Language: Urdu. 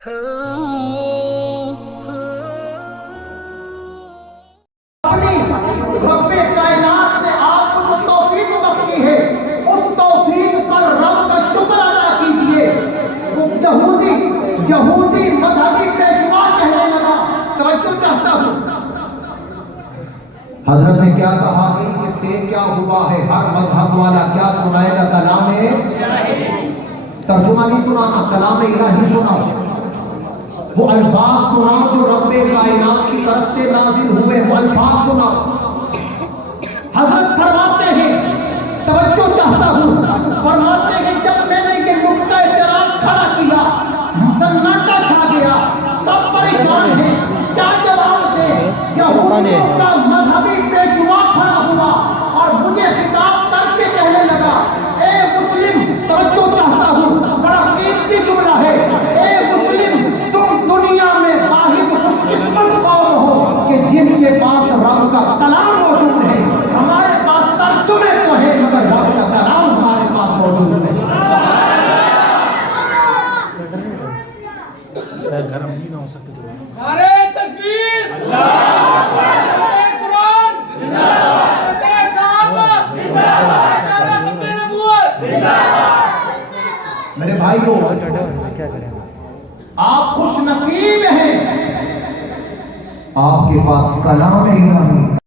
رب کائنات نے آپ کو جو توفیق بخشی ہے اس توفیق پر رب کا شکر ادا کیجئے۔ وہ یہودی مذہبی پیشوا کہنے لگا، توجہ چاہتا ہوں، حضرت نے کیا کہا کہ کیا ہوا ہے؟ ہر مذہب والا کیا سنائے گا؟ کلام ترجمہ نہیں سنانا، کلام الہی سناؤ، وہ الفاظ سناؤ جو رب کائنات کی طرف سے نازل ہوئے، وہ الفاظ سناؤ۔ حضرت فرماتے ہیں، توجہ چاہتا ہوں، فرماتے ہیں جب میں نے یہ نقطہ اعتراض کھڑا کیا، سناٹا چھا گیا، سب پریشان ہیں، کیا جواب دیں؟ یہودیوں کا مذہبی پیشوا کھڑا ہوا اور مجھے خطاب کر کے کہنے لگا، اے مسلم، توجہ چاہتا ہوں، بڑا قیمتی جملہ ہے، اے مسلم، تم دنیا میں واحد خوش قسمت قوم ہو کہ جن کے پاس رب کا کلام موجود ہے۔ ہمارے پاس ترجمے تو ہے مگر رب کا کلام ہمارے پاس موجود ہے۔ گھر میں نہیں ہو سکتے تو نعرہ تکبیر، نعرہ قرآن، نعرہ صحابہ، نعرہ ختم نبوت۔ میرے بھائیو، کیا کریں؟ آپ خوش نصیب ہیں، آپ کے پاس کلام الہی